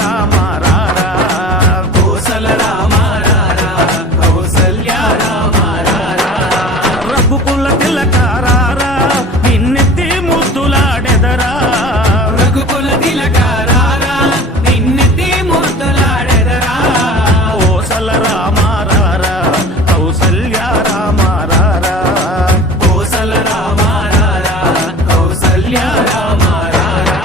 రామ రారా కోసల రామ రారా కౌసల్య రామ రారా రఘుకుల తిలక రారా నిన్నెత్తి ముద్దులాడెదరా రఘుకుల తిలక రారా నిన్నెత్తి ముద్దులాడెదరా కోసల రామ రారా కౌసల్య రామ రారా కోసల రామ రారా కౌసల్య రామ రారా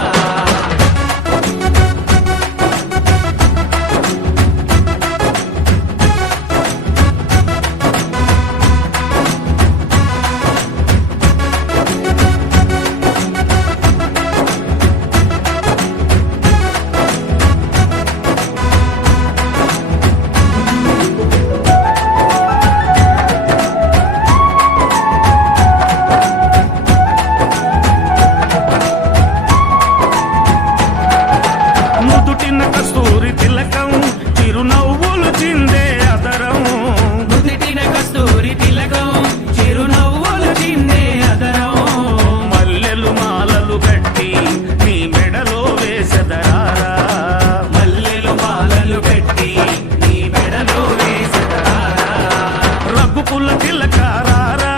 నుదుటిన కస్తూరి తిలకం చిరునవ్వులు చిందే అదరం నుదిటిన కస్తూరి తిలకం చిరునవ్వులు చిందే అదరం మల్లెలు మాలలు కట్టి నీ మెడలో వేసెదరారా మల్లెలు మాలలు కట్టి నీ మెడలో వేసెదరా రఘుకుల తిలక రారా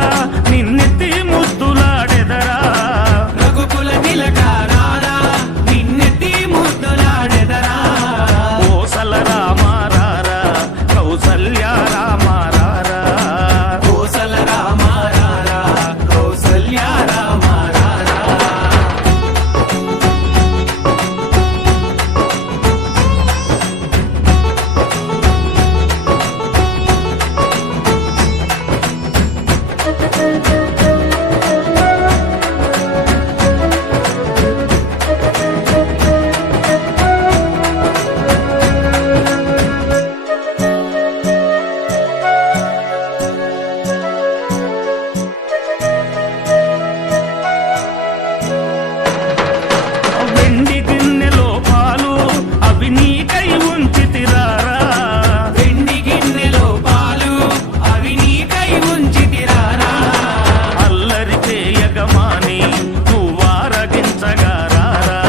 నిన్నెత్తి ముద్దులాడెదరా రఘుకుల తిలక రారా నిన్నెత్తి ముద్దులాడెదరా కోసల రామ రారా కౌసల్య రామ రారా కోసల రామ రారా కౌసల్య రామ రారా వెండి గిన్నెలో పాలు అవి నీకై ఉంచితిరారా వెండి గిన్నెలో పాలు అవి నీకై ఉంచితిరారా అల్లరి చేయగమాని నువ్వారగించగారారా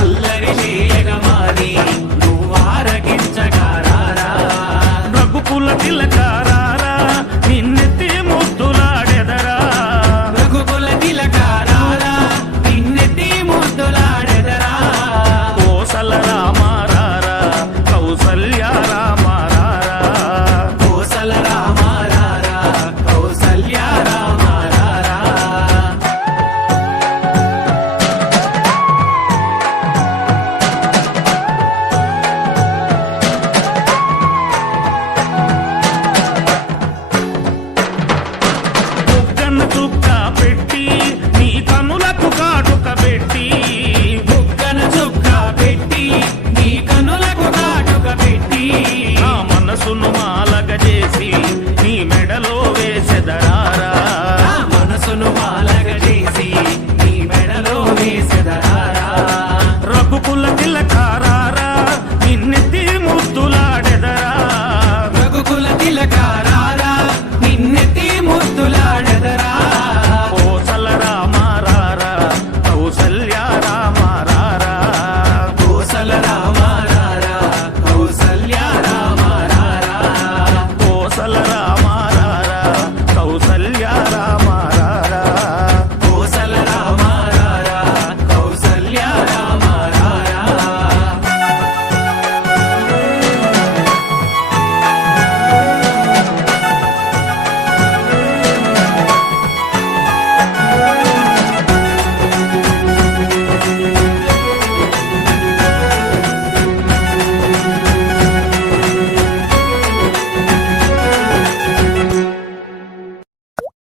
అల్లరి చేయగమాని నువ్వారగించగారారా రఘుకుల తిలక రారా నిన్నెత్తి ముద్దులాడెదరా రఘుకుల తిలక రారా నిన్నెత్తి ముద్దులాడెదరా కోసల రామ